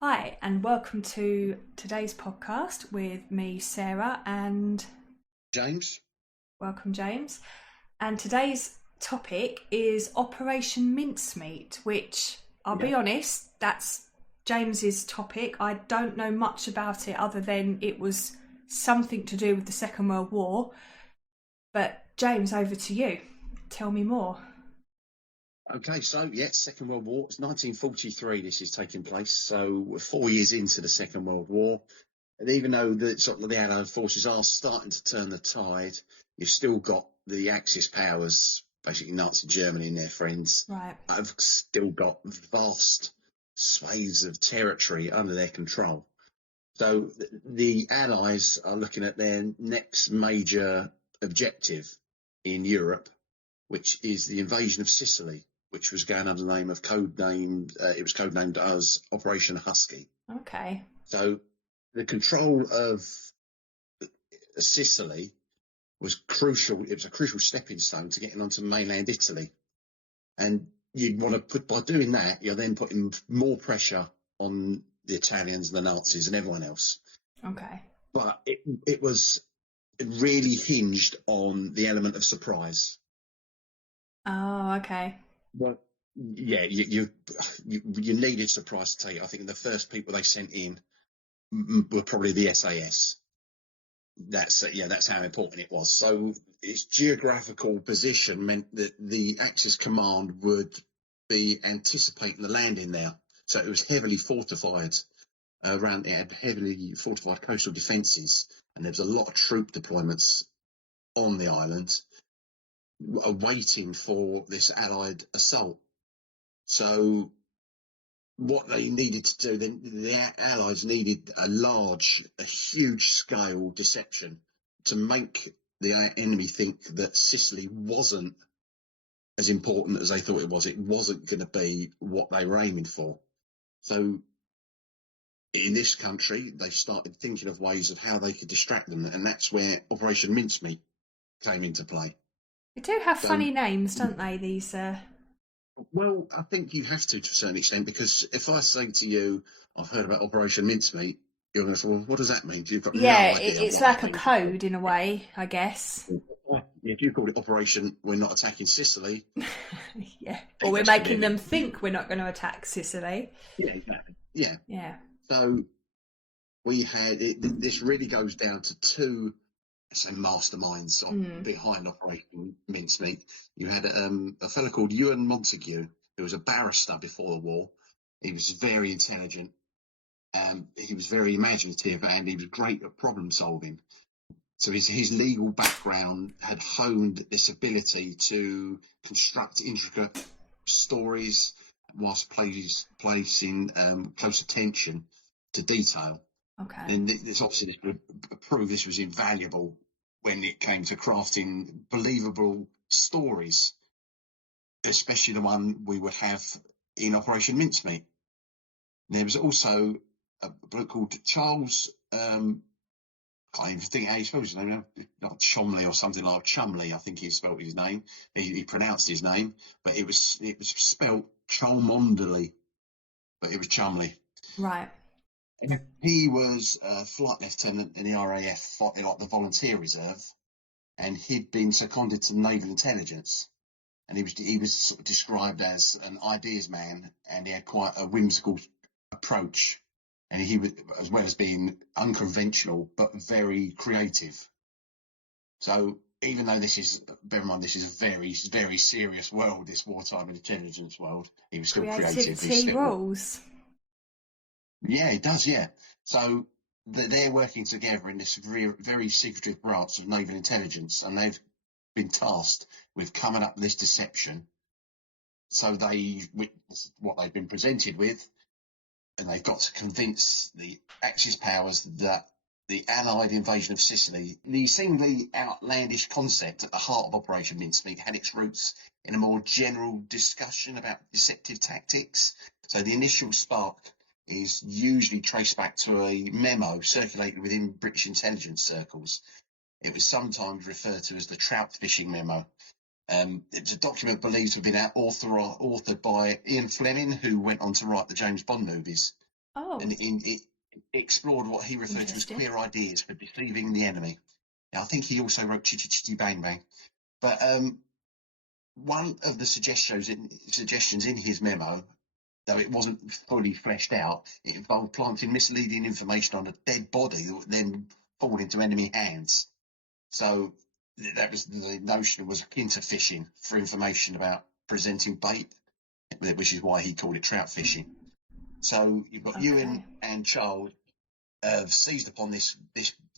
Hi, and welcome to today's podcast with me, Sarah, and James? welcome, James. And today's topic is Operation Mincemeat, which I'll Yeah. be honest, that's James's topic. I don't know much about it other than it was something to do with the Second World War. But James, over to you. Tell me more. Okay, so yeah, Second World War. It's 1943 this is taking place. So we're 4 years into the Second World War. And even though the Allied forces are starting to turn the tide, you've still got the Axis powers, basically Nazi Germany and their friends, Right. have still got vast swathes of territory under their control. So the Allies are looking at their next major objective in Europe, which is the invasion of Sicily, which was going under the name of it was codenamed as Operation Husky. Okay. So the control of Sicily was crucial. It was a crucial stepping stone to getting onto mainland Italy. And you'd want to by doing that, you're then putting more pressure on the Italians and the Nazis and everyone else. Okay. But it was really hinged on the element of surprise. Oh, okay. Well, yeah, you needed surprise to take. I think the first people they sent in were probably the SAS. That's how important it was. So its geographical position meant that the Axis command would be anticipating the landing there. So it was heavily fortified around. It had heavily fortified coastal defences, and there was a lot of troop deployments on the island, waiting for this Allied assault. So what they needed to do, then the Allies needed a huge scale deception to make the enemy think that Sicily wasn't as important as they thought it was. It wasn't going to be what they were aiming for. So in this country, they started thinking of ways of how they could distract them, and that's where Operation Mincemeat came into play. They do have So, funny names, don't they? These. well, I think you have to a certain extent, because if I say to you, I've heard about Operation Mincemeat, you're going to say, well, what does that mean? You've got Yeah, no idea it's what that like a means. code in a way, I guess. If you called it Operation We're Not Attacking Sicily, Yeah. Or think we're that's going to making be a them bit. think we're not going to attack Sicily. Yeah, exactly. Yeah. Yeah. So we had this really goes down to two, say, masterminds Mm. behind Operation Mincemeat. You had a fellow called Ewan Montague, who was a barrister before the war. He was very intelligent. He was very imaginative, and he was great at problem solving. So his legal background had honed this ability to construct intricate stories whilst placing close attention to detail. Okay. And this obviously proved this was invaluable when it came to crafting believable stories, especially the one we would have in Operation Mincemeat. There was also a bloke called Charles. Can't even think how he spells his name now. Not Chomley or something like Chumley, I think he spelled his name. He pronounced his name, but it was spelt Cholmondeley, but it was Chumley. Right. And he was a flight lieutenant in the RAF, like the Volunteer Reserve, and he'd been seconded to naval intelligence. And he was sort of described as an ideas man, and he had quite a whimsical approach. And he was, as well as being unconventional, but very creative. So even though bear in mind, this is a very, very serious world, this wartime intelligence world, he was still creative. Creativity rules. Yeah, it does, yeah. So they're working together in this very, very secretive branch of naval intelligence, and they've been tasked with coming up with this deception. So this is what they've been presented with, and they've got to convince the Axis powers that the Allied invasion of Sicily, the seemingly outlandish concept at the heart of Operation Mincemeat, had its roots in a more general discussion about deceptive tactics. So the initial spark is usually traced back to a memo circulated within British intelligence circles. It was sometimes referred to as the trout fishing memo. It was a document believed to have been authored by Ian Fleming, who went on to write the James Bond movies. Oh, and it explored what he referred to as interesting. queer ideas for deceiving the enemy. Now, I think he also wrote Chitty Chitty Bang Bang. But one of the suggestions in his memo, though it wasn't fully fleshed out, it involved planting misleading information on a dead body that would then fall into enemy hands. So that was the notion was akin to fishing for information about presenting bait, which is why he called it trout fishing. So you've got Ewan and Charles have seized upon this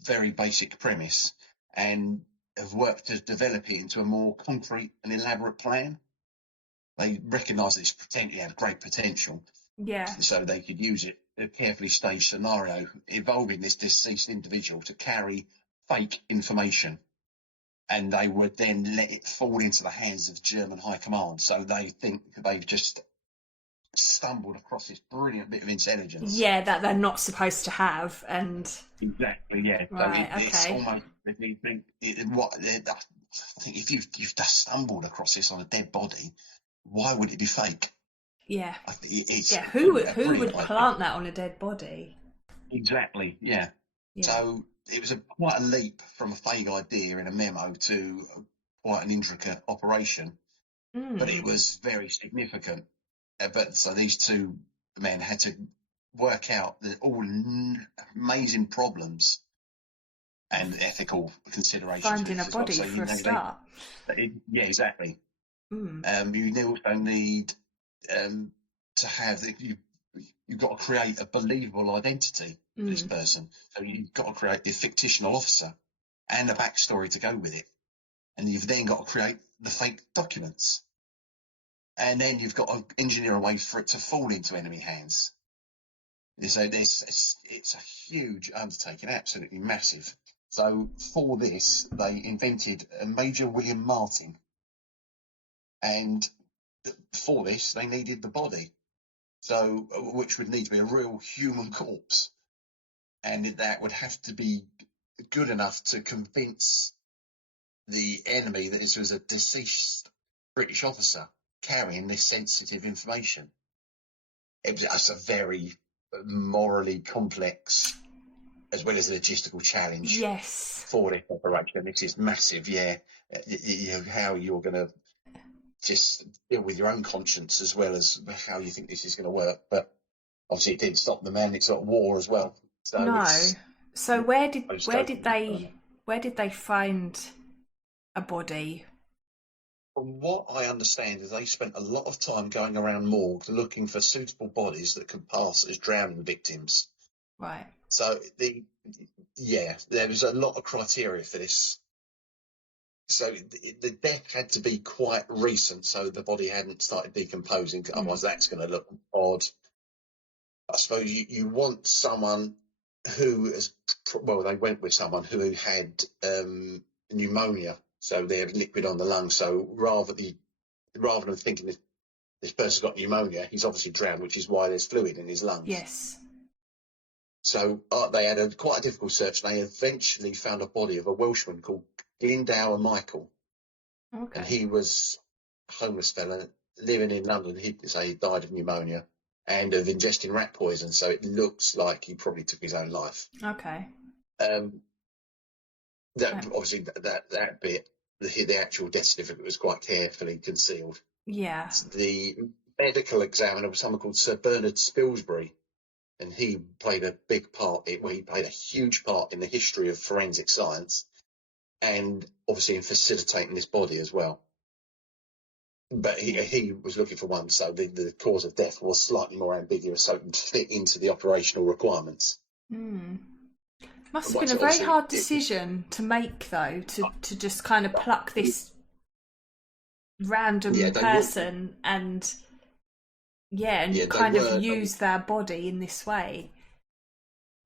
very basic premise and have worked to develop it into a more concrete and elaborate plan. They recognised that it had great potential, Yeah. so they could use it a carefully staged scenario involving this deceased individual to carry fake information, and they would then let it fall into the hands of German high command. So they think they've just stumbled across this brilliant bit of intelligence. Yeah, that they're not supposed to have, and Exactly, yeah. right, So it's okay. almost I think if you've just stumbled across this on a dead body, why would it be fake? Yeah. I think it's Yeah, a who brilliant would idea. plant that on a dead body? Exactly, yeah. Yeah. So it was quite a leap from a vague idea in a memo to quite an intricate operation, but it Mm. was very significant. But so these two men had to work out all amazing problems and ethical considerations with Finding this a as well. body So for a start. yeah, exactly. Mm. You also need to have you've got to create a believable identity for this Mm. person. So you've got to create the fictional officer and a backstory to go with it, and you've then got to create the fake documents, and then you've got to engineer a way for it to fall into enemy hands. So it's a huge undertaking, absolutely massive. So for this, they invented a Major William Martin, and for this, they needed the body. So, which would need to be a real human corpse, and that would have to be good enough to convince the enemy that this was a deceased British officer carrying this sensitive information. That's a very morally complex as well as a logistical challenge Yes. for this operation. This is massive, yeah. How you're going to just deal with your own conscience as well as how you think this is going to work. But obviously, it didn't stop the man. It's got war as well. So No. it's So most totally. where did they find a body? From what I understand, is they spent a lot of time going around morgues looking for suitable bodies that could pass as drowning victims. Right. So there was a lot of criteria for this. So the death had to be quite recent, so the body hadn't started decomposing. Otherwise, that's going to look odd. I suppose you want someone who is well. They went with someone who had pneumonia, so they had liquid on the lungs. So rather than thinking this person's got pneumonia, he's obviously drowned, which is why there's fluid in his lungs. Yes. So they had quite a difficult search. They eventually found a body of a Welshman called Glendower Michael, and Okay. he was a homeless fella living in London. He'd say he died of pneumonia and of ingesting rat poison. So it looks like he probably took his own life. Okay. Um, that obviously that bit, the actual death certificate was quite carefully concealed. Yeah. The medical examiner was someone called Sir Bernard Spilsbury, and he played a big part. He played a huge part in the history of forensic science, and obviously in facilitating this body as well. But he was looking for one, so the cause of death was slightly more ambiguous, so it would fit into the operational requirements. Hmm. Must have been Once a it very obviously hard decision to make, though, to just kind of pluck this yeah, random they would, person and yeah, they kind of were, use their body in this way.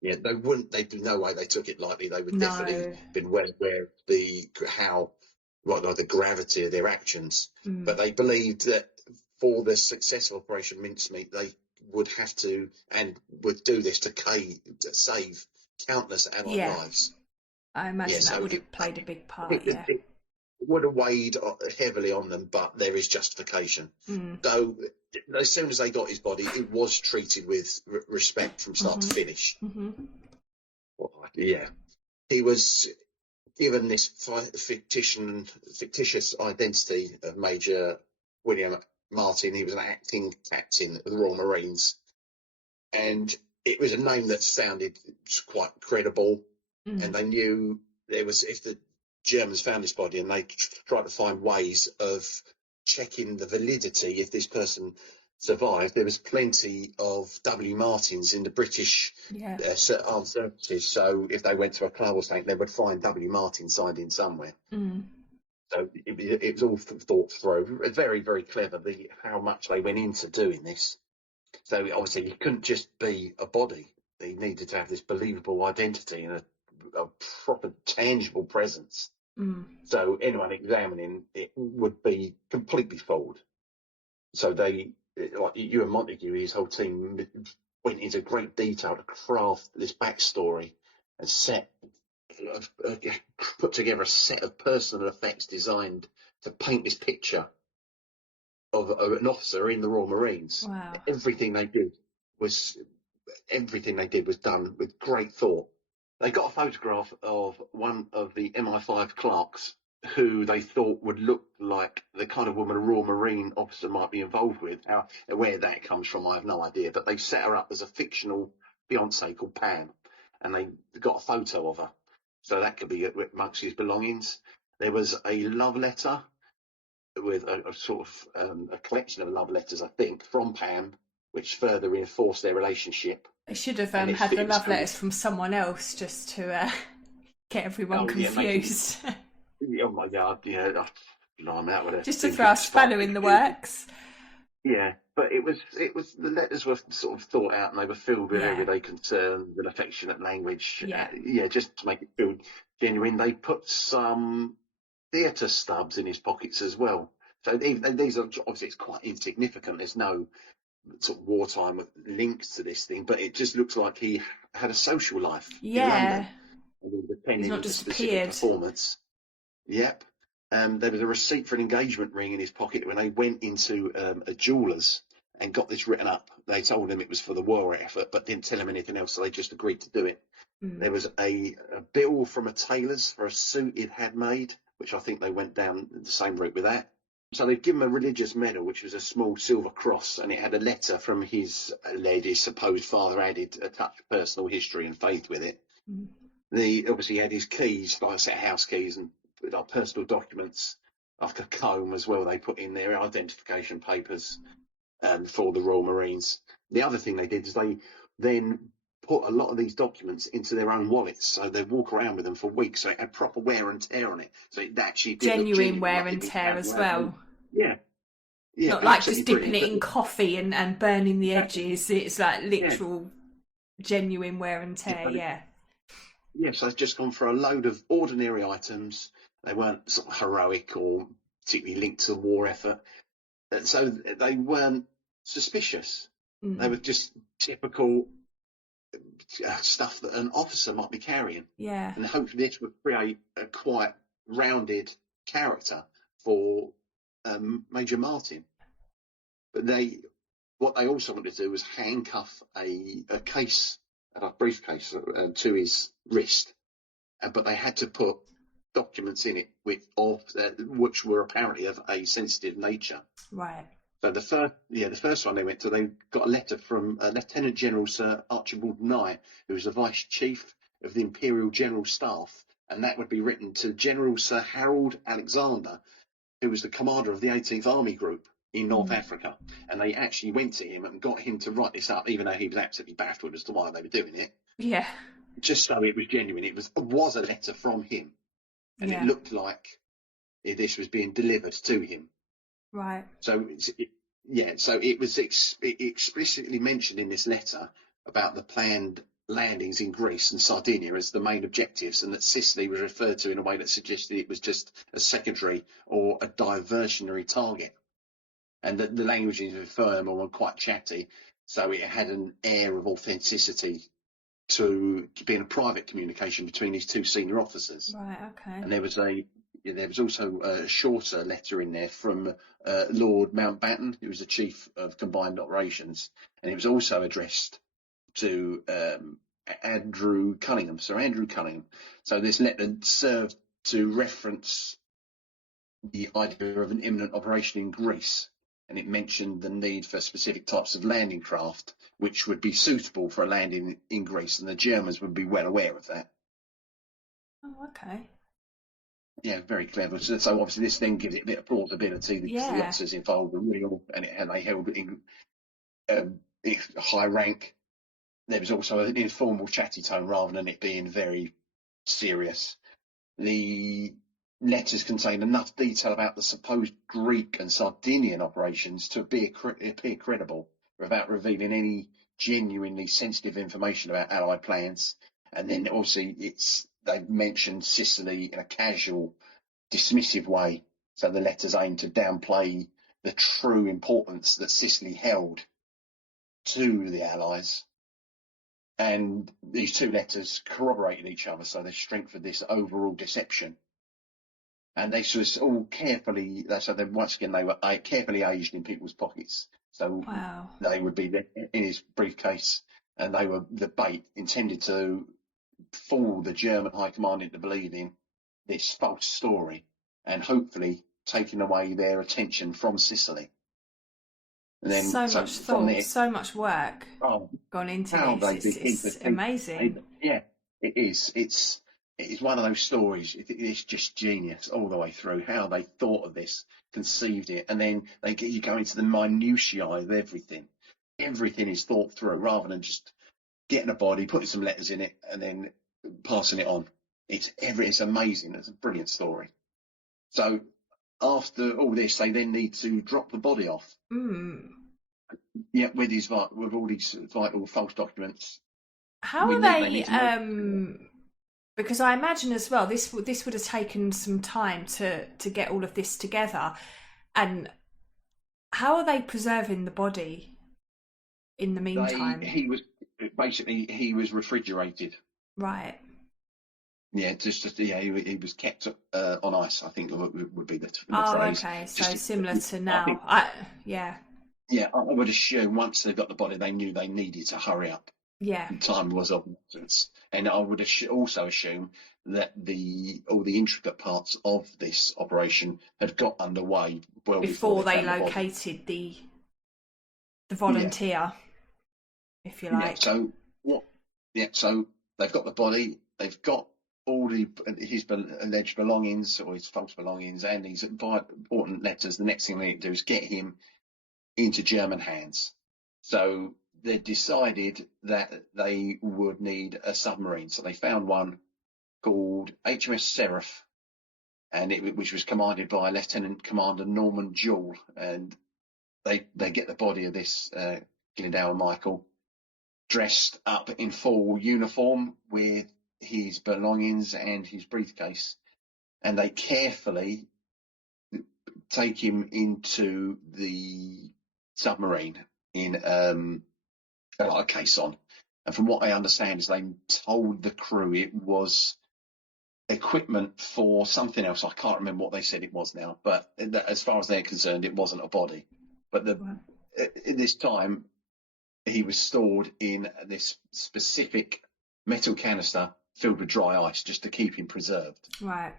yeah, they wouldn't. They'd be no way they took it lightly. They would definitely No. been well aware of the gravity of their actions. Mm. But they believed that for the successful Operation Mincemeat, they would have to and would do this to save countless Allied Yeah. lives. I Yeah, imagine that so would have played a big part, it, yeah. it, would have weighed heavily on them, but there is justification. Though, as soon as they got his body, it was treated with respect from start to finish. Well, yeah, he was given this fictitious identity of Major William Martin. He was an acting captain of the Royal Marines, and it was a name that sounded quite credible. And they knew there was, if the Germans found this body and they tried to find ways of checking the validity if this person survived, there was plenty of W. Martins in the British armed services. So if they went to a club or something, they would find W. Martin signed in somewhere. So it was all thought through. Very, very clever, how much they went into doing this. So obviously he couldn't just be a body. He needed to have this believable identity and a proper tangible presence. So anyone examining it would be completely fooled. So they, like Ewan Montague, his whole team went into great detail to craft this backstory and put together a set of personal effects designed to paint this picture of an officer in the Royal Marines. Wow. Everything they did was done with great thought. They got a photograph of one of the MI5 clerks who they thought would look like the kind of woman a Royal Marine officer might be involved with. Where that comes from, I have no idea. But they set her up as a fictional fiancée called Pam, and they got a photo of her. So that could be amongst his belongings. There was a love letter with a sort of a collection of love letters, I think, from Pam, which further reinforced their relationship. They should have had the love letters from someone else just to get everyone confused. Oh my God, yeah, I'm out with it. Just to throw a spanner in the works. Yeah, but it was the letters were sort of thought out and they were filled with everyday concern, with affectionate language. Just to make it feel genuine. They put some theatre stubs in his pockets as well. So these are obviously, it's quite insignificant. There's no sort of wartime links to this thing, but it just looks like he had a social life in London. He's not just appeared. Performance. Yep. There was a receipt for an engagement ring in his pocket when they went into a jeweller's and got this written up. They told him it was for the war effort, but didn't tell him anything else, so they just agreed to do it. There was a bill from a tailor's for a suit he'd had made, which I think they went down the same route with that. So they've given him a religious medal, which was a small silver cross, and it had a letter from his supposed father, added a touch of personal history and faith with it. Obviously he had his keys, like a set of house keys and like personal documents, like a comb as well. They put in their identification papers for the Royal Marines. The other thing they did is they then put a lot of these documents into their own wallets, so they'd walk around with them for weeks, so it had proper wear and tear on it. So it actually did genuine wear and tear as well. Yeah. Not like just dipping it in coffee and burning the edges. It's like literal genuine wear and tear. Yes, I've just gone for a load of ordinary items. They weren't sort of heroic or particularly linked to the war effort. So they weren't suspicious. They were just typical stuff that an officer might be carrying. And hopefully this would create a quite rounded character for Major Martin. But what they also wanted to do was handcuff a briefcase to his wrist, but they had to put documents in it which were apparently of a sensitive nature. Right. So the first one they went to, they got a letter from Lieutenant General Sir Archibald Nye, who was the Vice Chief of the Imperial General Staff, and that would be written to General Sir Harold Alexander, who was the commander of the 18th Army Group in North Africa. And they actually went to him and got him to write this up, even though he was absolutely baffled as to why they were doing it. Yeah. Just so it was genuine. It was a letter from him. And it looked like this was being delivered to him. Right. So, it was explicitly mentioned in this letter about the planned landings in Greece and Sardinia as the main objectives, and that Sicily was referred to in a way that suggested it was just a secondary or a diversionary target. And that the languages were firm and quite chatty, so it had an air of authenticity to being a private communication between these two senior officers. Right, okay. And there was a there was also a shorter letter in there from Lord Mountbatten, who was the Chief of Combined Operations, and it was also addressed to Andrew Cunningham, Sir Andrew Cunningham. So this letter served to reference the idea of an imminent operation in Greece, and it mentioned the need for specific types of landing craft which would be suitable for a landing in Greece, and the Germans would be well aware of that. Oh, okay. Yeah, very clever. So obviously this then gives it a bit of plausibility because the Yeah. officers involved were real, and they held in high rank. There was also an informal, chatty tone rather than it being very serious. The letters contain enough detail about the supposed Greek and Sardinian operations to appear credible without revealing any genuinely sensitive information about Allied plans. And then also they've mentioned Sicily in a casual, dismissive way. So the letters aim to downplay the true importance that Sicily held to the Allies. And these two letters corroborated each other, so they strengthened this overall deception. And they sort of all carefully, so then once again, they were carefully aged in people's pockets. So Wow. they would be in his briefcase, and they were the bait intended to fool the German high command into believing this false story and hopefully taking away their attention from Sicily. And then, So so much from thought, there, so much work oh, gone into how this. they did keep It's amazing. yeah, it is. It's one of those stories. It's just genius all the way through. How they thought of this, conceived it, and then they get you go into the minutiae of everything. Everything is thought through, rather than just getting a body, putting some letters in it, and then passing it on. It's amazing. It's a brilliant story. So after all this, they then need to drop the body off. Mm. Yeah, with all these vital false documents. How are They they? need to know. Because I imagine as well, this would have taken some time to get all of this together, and how are they preserving the body in the meantime? He was refrigerated. Right. Yeah, he was kept on ice. I think would be the Oh, phrase. okay. So Just similar to I now. think Yeah. yeah, I would assume once they got the body, they knew they needed to hurry up. Yeah. Time was of essence, and I would also assume that all the intricate parts of this operation had got underway well before Before they they found the body. located the Yeah, volunteer, if you yeah. like. So what? Yeah, so they've got the body. They've got all his alleged belongings or his false belongings and these important letters. The next thing they need to do is get him into German hands. So they decided that they would need a submarine. So they found one called HMS Seraph, which was commanded by Lieutenant Commander Norman Jewell. And they get the body of this Glendower Michael dressed up in full uniform with his belongings and his briefcase, and they carefully take him into the submarine in a case on. And from what I understand is they told the crew it was equipment for something else. I can't remember what they said it was now, but as far as they're concerned, it wasn't a body. But in this time, he was stored in this specific metal canister filled with dry ice just to keep him preserved. Right.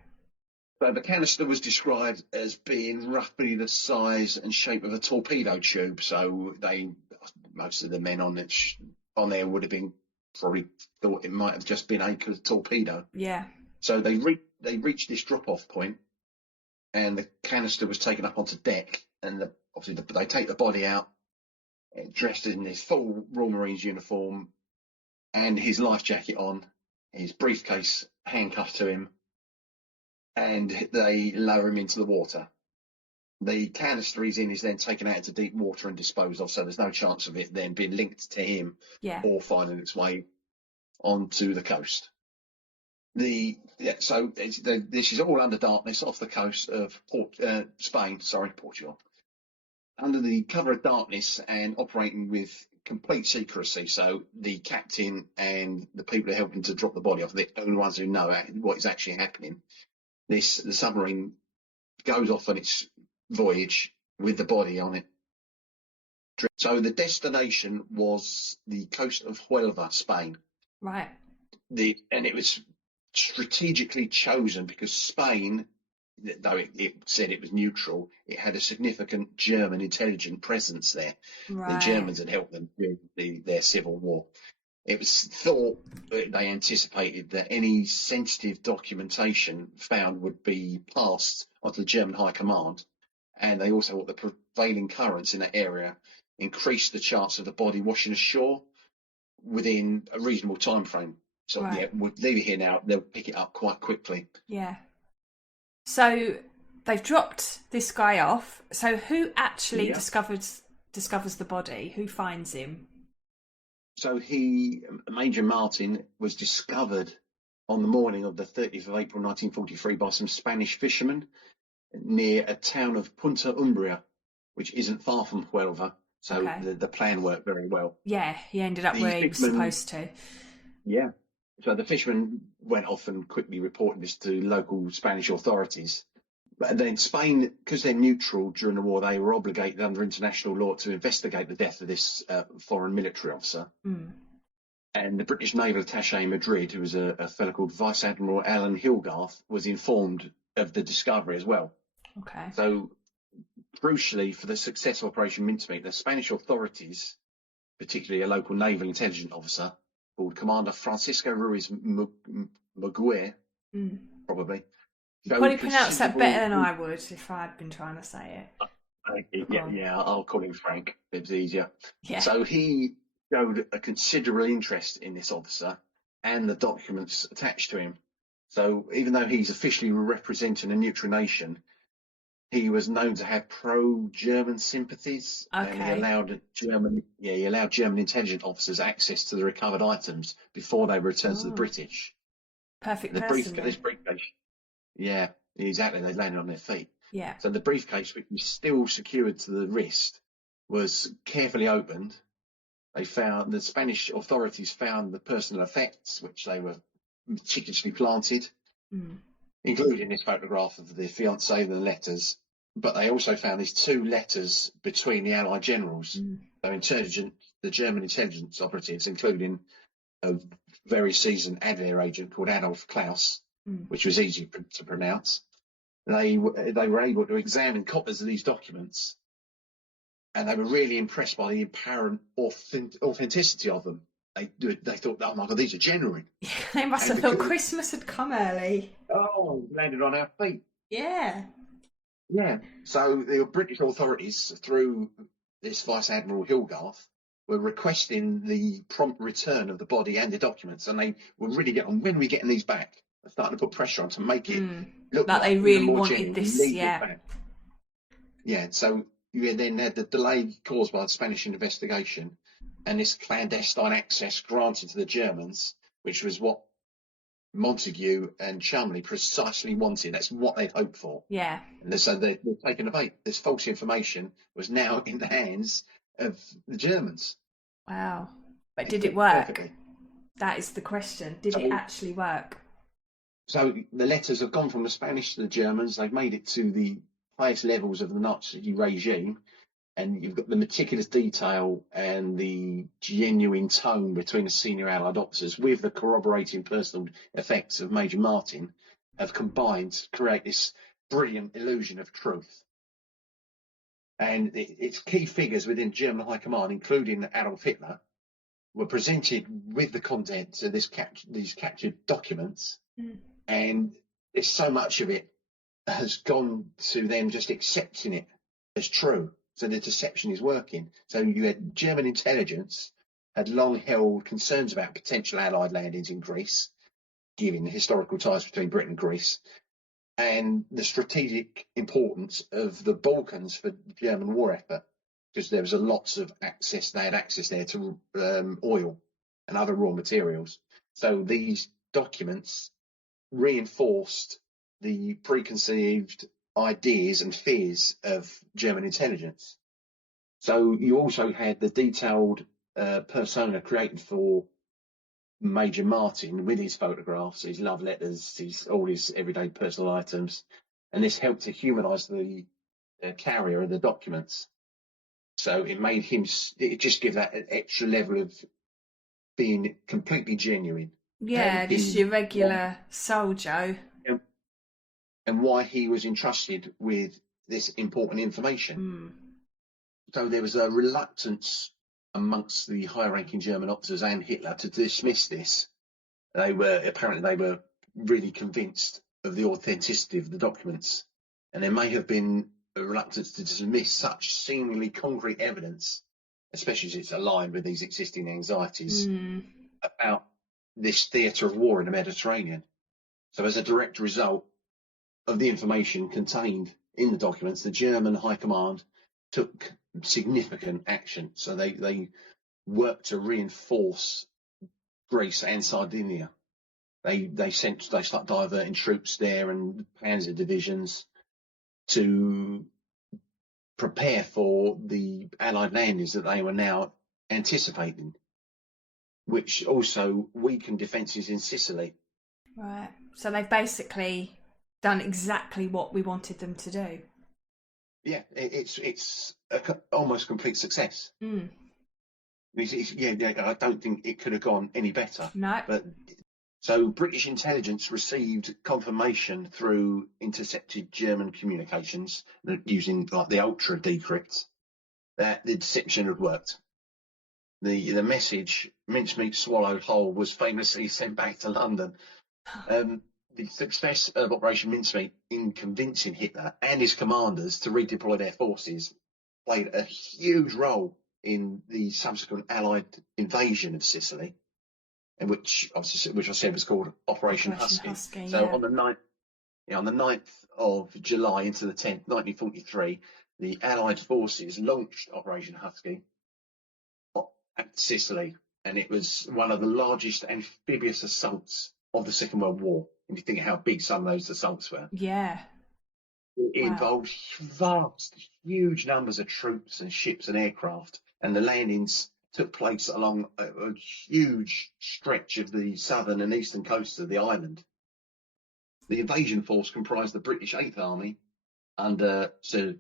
But the canister was described as being roughly the size and shape of a torpedo tube. So most of the men on there would have been probably thought it might have just been a torpedo. Yeah. So they reached this drop-off point, and the canister was taken up onto deck, and obviously they take the body out, dressed in this full Royal Marines uniform and his life jacket on, his briefcase handcuffed to him, and they lower him into the water. The canister he's in is then taken out into deep water and disposed of, so there's no chance of it then being linked to him or finding its way onto the coast. So this is all under darkness off the coast of Portugal. Under the cover of darkness and operating with complete secrecy. So the captain and the people who are helping to drop the body off are the only ones who know what is actually happening. the submarine goes off on its voyage with the body on it. So the destination was the coast of Huelva, Spain. Right. And it was strategically chosen because Spain, though it said it was neutral, it had a significant German intelligent presence there. Right. The Germans had helped them during their civil war. It was thought that they anticipated that any sensitive documentation found would be passed onto the German High Command, and they also thought the prevailing currents in that area increased the chance of the body washing ashore within a reasonable time frame. So right. yeah, we'll leave it here now. They'll pick it up quite quickly. Yeah. So they've dropped this guy off. So who actually discovers the body? Who finds him? So Major Martin, was discovered on the morning of the 30th of April 1943 by some Spanish fishermen near a town of Punta Umbria, which isn't far from Huelva. So the plan worked very well. Yeah, he ended up where he was supposed to. Yeah. So the fishermen went off and quickly reported this to local Spanish authorities. But then Spain, because they're neutral during the war, they were obligated under international law to investigate the death of this foreign military officer. Mm. And the British naval attaché in Madrid, who was a fellow called Vice Admiral Alan Hilgarth, was informed of the discovery as well. Okay. So, crucially, for the success of Operation Mincemeat, the Spanish authorities, particularly a local naval intelligence officer called Commander Francisco Ruiz Maguire, probably. You probably pronounced that better than I would if I'd been trying to say it. Yeah, I'll call him Frank. It's easier. Yeah. So he showed a considerable interest in this officer and the documents attached to him. So even though he's officially representing a neutral nation, he was known to have pro-German sympathies. Okay. And he allowed German intelligence officers access to the recovered items before they were returned to the British. Perfect. This briefcase. Yeah, exactly. They landed on their feet. Yeah. So the briefcase, which was still secured to the wrist, was carefully opened. The Spanish authorities found the personal effects, which they were meticulously planted, including this photograph of the fiancée and the letters. But they also found these 2 letters between the Allied generals. The German intelligence operatives, including a very seasoned Adler agent called Adolf Klaus, which was easy to pronounce. They were able to examine copies of these documents, and they were really impressed by the apparent authenticity of them. They thought, oh my God, these are genuine. Yeah, they must have thought Christmas had come early. Oh, landed on our feet. Yeah. Yeah. So the British authorities, through this Vice Admiral Hilgarth, were requesting the prompt return of the body and the documents, and they were really getting on. When are we getting these back? They're starting to put pressure on to make it look like they really more wanted genuine. this. Yeah. Yeah. So you then had the delay caused by the Spanish investigation, and this clandestine access granted to the Germans, which was what Montague and Cholmondeley precisely wanted. That's what they'd hoped for. Yeah. And so they're taking a bait. This false information was now in the hands of the Germans. Wow. But did it work? Perfectly. That is the question. Did it actually work? So the letters have gone from the Spanish to the Germans. They've made it to the highest levels of the Nazi regime. And you've got the meticulous detail and the genuine tone between the senior Allied officers with the corroborating personal effects of Major Martin have combined to create this brilliant illusion of truth. And its key figures within German High Command, including Adolf Hitler, were presented with the contents of these captured documents. And there's so much of it has gone to them just accepting it as true. So the deception is working. So you had German intelligence had long held concerns about potential Allied landings in Greece, given the historical ties between Britain and Greece, and the strategic importance of the Balkans for the German war effort, because there was lots of access. They had access there to oil and other raw materials. So these documents reinforced the preconceived ideas and fears of German intelligence. So you also had the detailed persona created for Major Martin with his photographs, his love letters, all his everyday personal items, and this helped to humanise the carrier of the documents. So it made him, it just give that an extra level of being completely genuine. Yeah, just your regular soldier. And why he was entrusted with this important information. Mm. So there was a reluctance amongst the high-ranking German officers and Hitler to dismiss this. They were really convinced of the authenticity of the documents, and there may have been a reluctance to dismiss such seemingly concrete evidence, especially as it's aligned with these existing anxieties about this theatre of war in the Mediterranean. So as a direct result of the information contained in the documents, the German High Command took significant action. So they worked to reinforce Greece and Sardinia. They started diverting troops there and panzer divisions to prepare for the Allied landings that they were now anticipating, which also weakened defences in Sicily. Right. So they've basically done exactly what we wanted them to do. Yeah, it's almost complete success. Mm. I don't think it could have gone any better. No. But so British intelligence received confirmation through intercepted German communications using like the ultra decrypt that the deception had worked. The message "mincemeat swallowed whole" was famously sent back to London. The success of Operation Mincemeat in convincing Hitler and his commanders to redeploy their forces played a huge role in the subsequent Allied invasion of Sicily, and which I said was called Operation Husky. So yeah. on the 9th of July into the 10th, 1943, the Allied forces launched Operation Husky at Sicily, and it was one of the largest amphibious assaults of the Second World War. If you think how big some of those assaults were. Yeah. It involved huge numbers of troops and ships and aircraft, and the landings took place along a huge stretch of the southern and eastern coasts of the island. The invasion force comprised the British 8th Army under Sir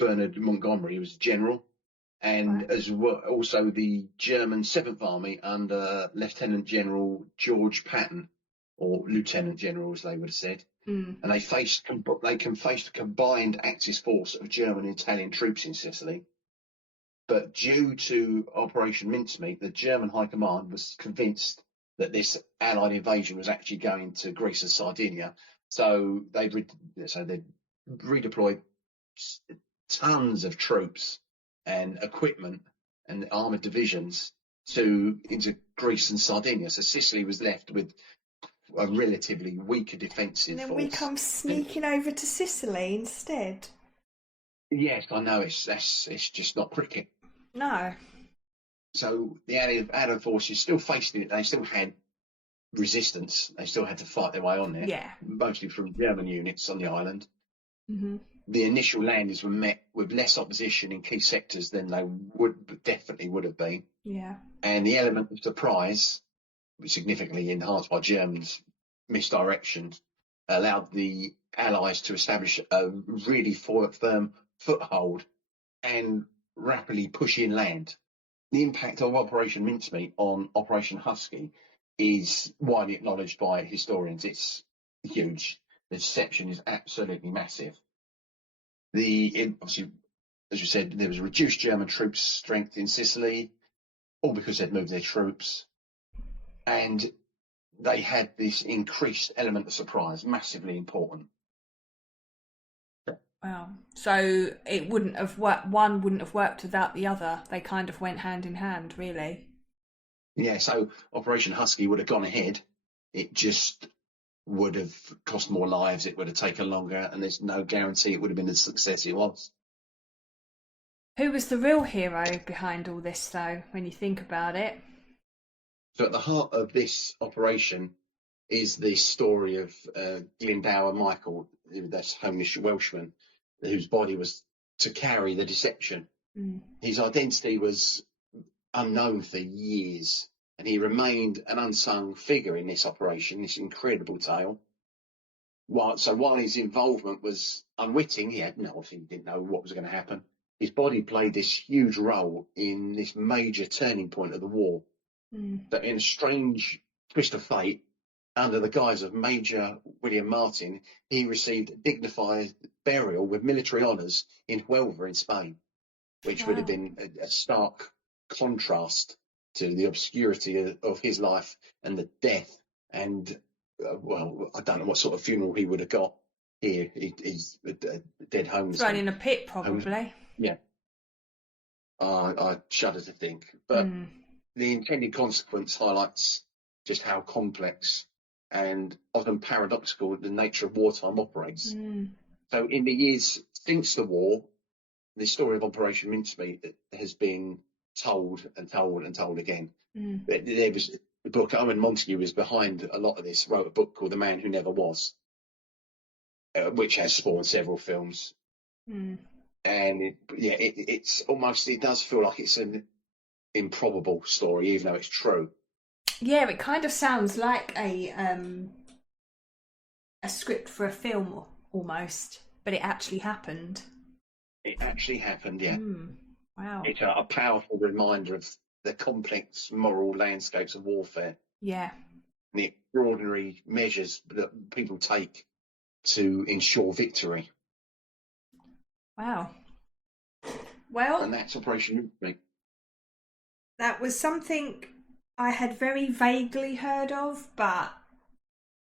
Bernard Montgomery, who was general, and as well also the German 7th Army under Lieutenant General George Patton, or Lieutenant General as they would have said. And they faced a combined Axis force of German and Italian troops in Sicily. But due to Operation Mincemeat, the German High Command was convinced that this Allied invasion was actually going to Greece and Sardinia. So they redeployed tons of troops and equipment and armoured divisions into Greece and Sardinia. So Sicily was left with a relatively weaker defensive And then force. we come sneaking over to Sicily instead. Yes, I know, it's just not cricket. No. So the Allied forces still faced it. They still had resistance. They still had to fight their way on there. Yeah. Mostly from German units on the island. Mm-hmm. The initial landings were met with less opposition in key sectors than they definitely would have been. Yeah. And the element of surprise, significantly enhanced by Germans' misdirection, allowed the Allies to establish a really firm foothold and rapidly push inland. The impact of Operation Mincemeat on Operation Husky is widely acknowledged by historians. It's huge. The deception is absolutely massive. Obviously, as you said, there was reduced German troops strength in Sicily, all because they'd moved their troops. And they had this increased element of surprise, massively important. Wow. So it wouldn't have worked. One wouldn't have worked without the other. They kind of went hand in hand, really. Yeah. So Operation Husky would have gone ahead. It just would have cost more lives. It would have taken longer, and there's no guarantee it would have been the success it was. Who was the real hero behind all this, though, when you think about it? So at the heart of this operation is the story of Glendower Michael, that's homeless Welshman, whose body was to carry the deception. His identity was unknown for years. and he remained an unsung figure in this operation, this incredible tale. While his involvement was unwitting, he didn't know what was going to happen. His body played this huge role in this major turning point of the war. That in a strange twist of fate, under the guise of Major William Martin, he received dignified burial with military honours in Huelva in Spain, which would have been a stark contrast to the obscurity of his life and the death. And, I don't know what sort of funeral he would have got here. He's a dead homeless Thrown man. in a pit, probably. Yeah. I shudder to think. But the intended consequence highlights just how complex and often paradoxical the nature of wartime operates. So in the years since the war, the story of Operation Mincemeat has been told and told and told again. There was the book, Owen Montague was behind a lot of this, wrote a book called The Man Who Never Was, which has spawned several films. And it's almost, it does feel like it's an improbable story, even though it's true. Yeah, it kind of sounds like a script for a film almost, but it actually happened. It actually happened, yeah. Wow. It's a powerful reminder of the complex moral landscapes of warfare. Yeah. And the extraordinary measures that people take to ensure victory. Wow. Well, and that's Operation Mincemeat. That was something I had very vaguely heard of, but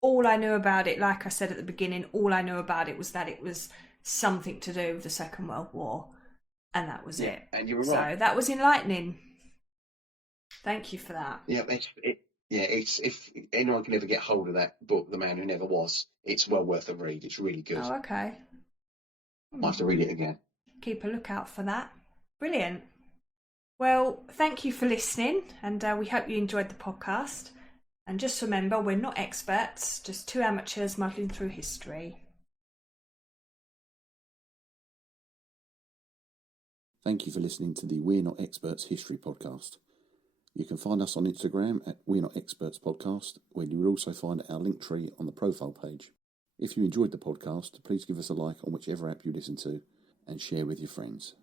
all I knew about it, like I said at the beginning, all I knew about it was that it was something to do with the Second World War, and that was it. And you were right. So that was enlightening. Thank you for that. Yeah, it's if anyone can ever get hold of that book, The Man Who Never Was, it's well worth a read. It's really good. Oh, okay. I'll have to read it again. Keep a lookout for that. Brilliant. Well, thank you for listening, and we hope you enjoyed the podcast. And just remember, we're not experts, just two amateurs muddling through history. Thank you for listening to the We're Not Experts History Podcast. You can find us on Instagram at We're Not Experts Podcast, where you will also find our link tree on the profile page. If you enjoyed the podcast, please give us a like on whichever app you listen to and share with your friends.